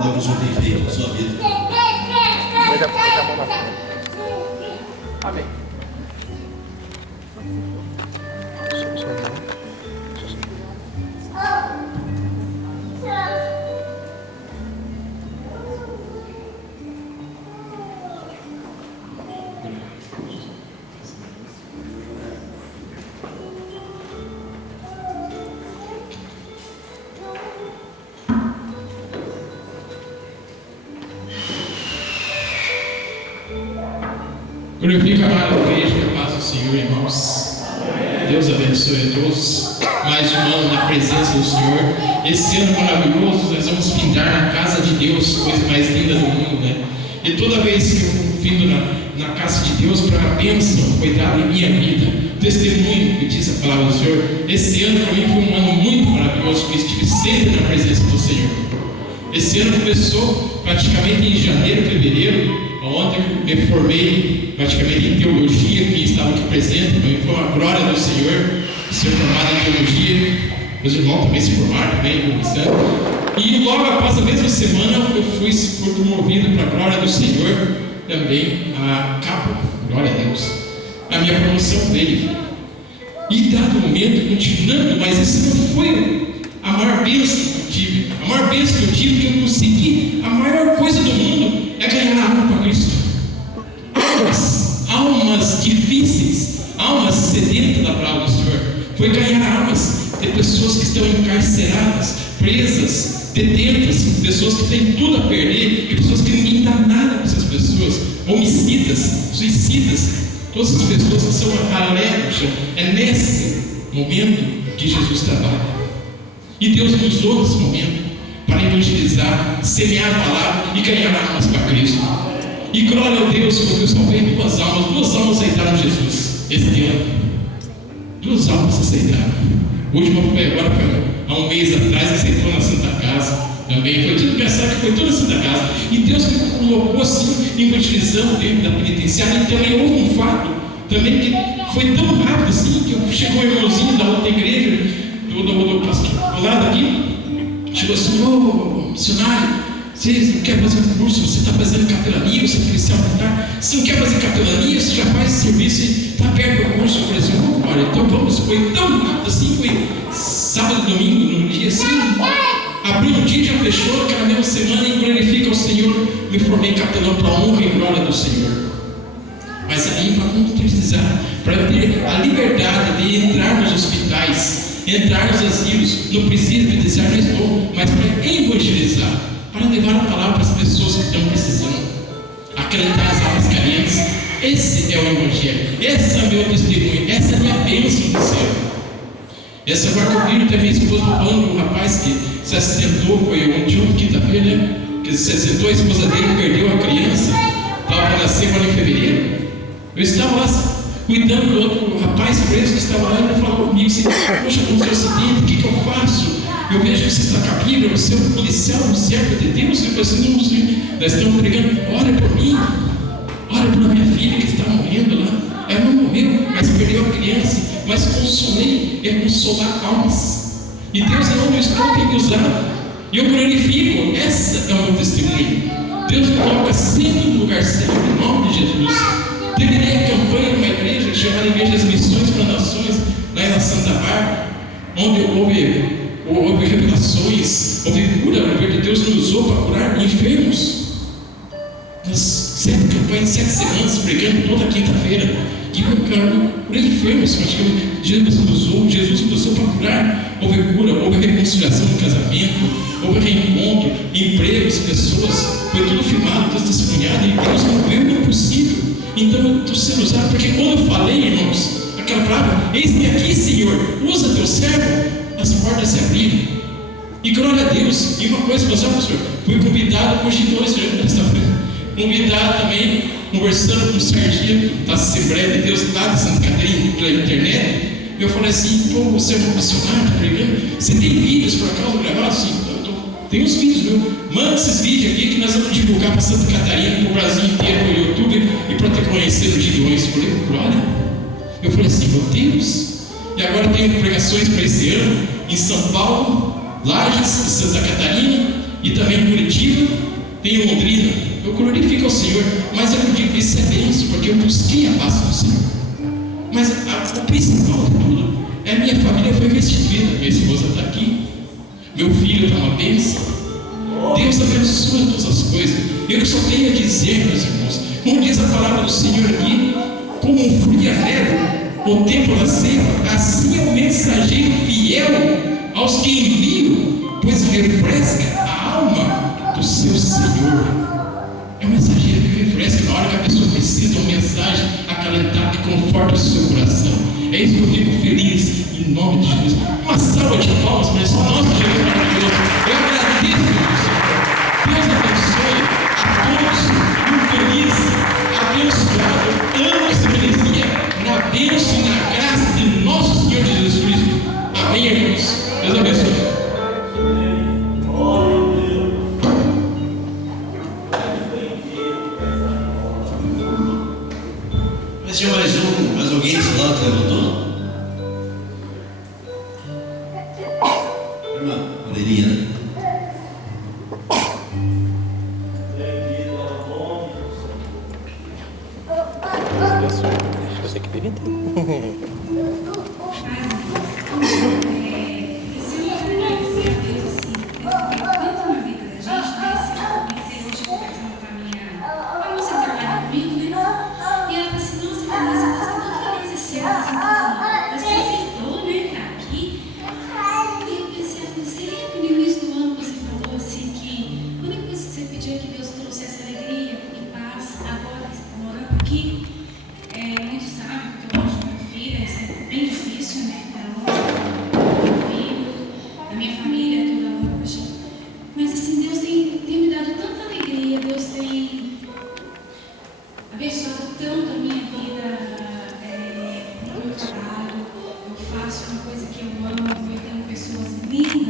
Pelo que o Senhor tem feito na sua vida. Põe a mão na frente. Amém. Glorifica a amada igreja, a paz do Senhor, irmãos. Deus abençoe a todos. Mais um ano na presença do Senhor. Esse ano maravilhoso, nós vamos pintar na casa de Deus, coisa mais linda do mundo, né? E toda vez que eu findo na casa de Deus para a bênção, foi dada em minha vida, testemunho que diz a palavra do Senhor. Esse ano para mim foi um ano muito maravilhoso, porque estive sempre na presença do Senhor. Esse ano começou praticamente em janeiro, fevereiro. Ontem eu me formei praticamente em teologia, quem estava aqui presente, também foi uma glória do Senhor, ser formado em teologia. Meus irmãos também se formaram, também, e logo após a mesma semana eu fui promovido para a glória do Senhor, também a capa, glória a Deus. A minha promoção veio. E dado o momento, continuando, mas esse não foi a maior bênção que eu tive. A maior bênção que eu tive, que eu consegui, a maior coisa do mundo é ganhar a alma para Cristo. Almas difíceis, almas sedentas da palavra do Senhor. Foi ganhar almas de pessoas que estão encarceradas, presas, detentas, pessoas que têm tudo a perder, e pessoas que ninguém dá nada para essas pessoas, homicidas, suicidas, todas as pessoas que são alegres. É nesse momento que Jesus trabalha. E Deus nos usou nesse momento para evangelizar, semear a palavra e ganhar almas para Cristo. E glória a Deus, porque eu salvei duas almas aceitaram Jesus este ano. 2 almas aceitaram. O último foi agora, há um mês atrás, aceitou na Santa Casa. Também foi tudo pensar que foi toda a Santa Casa. E Deus me colocou assim, evangelizando dentro da penitenciária. E também houve um fato também que foi tão rápido assim, que chegou um irmãozinho da outra igreja, do lado aqui, chegou assim: ô missionário, você não quer fazer um curso, você está fazendo capelania, você é policial militar, você não quer fazer capelania, você já faz serviço e está perto do curso. Eu falei assim: olha, então vamos. Foi tão rápido assim, foi sábado, domingo, no dia assim, abriu um dia, já fechou, aquela mesma semana, e glorifica ao Senhor, me formei capelão para a honra e glória do Senhor. Mas aí, para concretizar, para ter a liberdade de entrar nos hospitais, entrar nos asilos, no presídio penitenciário, não estou, mas para evangelizar, para levar a palavra para as pessoas que estão precisando, acreditar as almas carentes. Esse é o Evangelho, esse é o meu testemunho, essa é a minha bênção do céu. Essa quarta-feira até minha esposa falando, um rapaz que se acidentou, foi ontem, quinta-feira, né? Que se acidentou, a esposa dele perdeu a criança, estava para nascer agora em fevereiro. Eu estava lá cuidando do outro rapaz preso que estava lá, e ele falou comigo assim: poxa, com o seu acidente, o que eu faço? Eu vejo que você está com a Bíblia, você é um policial, um servo de Deus. Eu falei assim: não, senhor, nós estamos pregando, ora por mim, ora pela minha filha que está morrendo lá. Ela não morreu, mas perdeu a criança, mas consolei, é consolar almas. E Deus não me estou tem me usado, e eu glorifico. Essa é o meu testemunho. Deus me coloca sempre no lugar certo, em nome de Jesus. Terminei a campanha numa igreja chamada Igreja das Missões para Nações, lá na Santa Bárbara, onde houve revelações, houve cura. O poder de Deus nos usou para curar enfermos. Nós 7 campanhas, 7 semanas, pregando toda quinta-feira, e curando enfermos. Praticamente Jesus nos usou para curar. Houve cura, houve reconciliação no casamento, houve reencontro, empregos, pessoas. Foi tudo filmado, tudo testemunhado, e Deus moveu o impossível. Então eu estou sendo usado, porque quando eu falei, irmãos, aquela palavra: eis-me aqui, Senhor, usa teu servo, as portas se abriram. E glória a Deus. E uma coisa, pastor, fui convidado por G2, convidado também, conversando com o Serginho da Assembleia de Deus lá de Santa Catarina, pela internet. Eu falei assim: pô, você é um missionário, pregando, você tem vídeos por acaso gravados? Assim, tem uns vídeos, meu. Manda esses vídeos aqui que nós vamos divulgar para Santa Catarina, para o Brasil inteiro, para o YouTube, e para ter conhecido o Gideões. Eu falei: glória. Eu falei assim: meu Deus. E agora tenho pregações para esse ano em São Paulo, Lages, Santa Catarina, e também em Curitiba, tem em Londrina. Eu glorifico ao Senhor, mas eu digo que isso é bênção, porque eu busquei a paz do Senhor. Mas o principal de tudo é a minha família foi restituída. Minha esposa está aqui, meu filho está uma bênção. Deus abençoa todas as coisas. Eu só tenho a dizer, meus irmãos, como diz a palavra do Senhor aqui, como um frio neve, o tempo da seca, assim é o mensageiro fiel aos que enviam, pois refresca a alma do seu Senhor. É um mensageiro que refresca na hora que a pessoa precisa de uma mensagem acalentada e conforta o seu coração. É isso que eu fico feliz, em nome de Jesus. Uma salva de palmas para esse nosso Jesus maravilhoso. Eu agradeço, Deus abençoe a todos, muito feliz, abençoado, amo essa igreja, na bênção e na graça de nosso Senhor Jesus Cristo. Amém, irmãos? Deus abençoe. Mas tinha mais alguém desse lado que levantou? Irmã, Adelinha, né? Eu sei que teve inteiro. abençoado tanto a minha vida, no meu trabalho. Eu faço uma coisa que eu amo, eu tenho pessoas lindas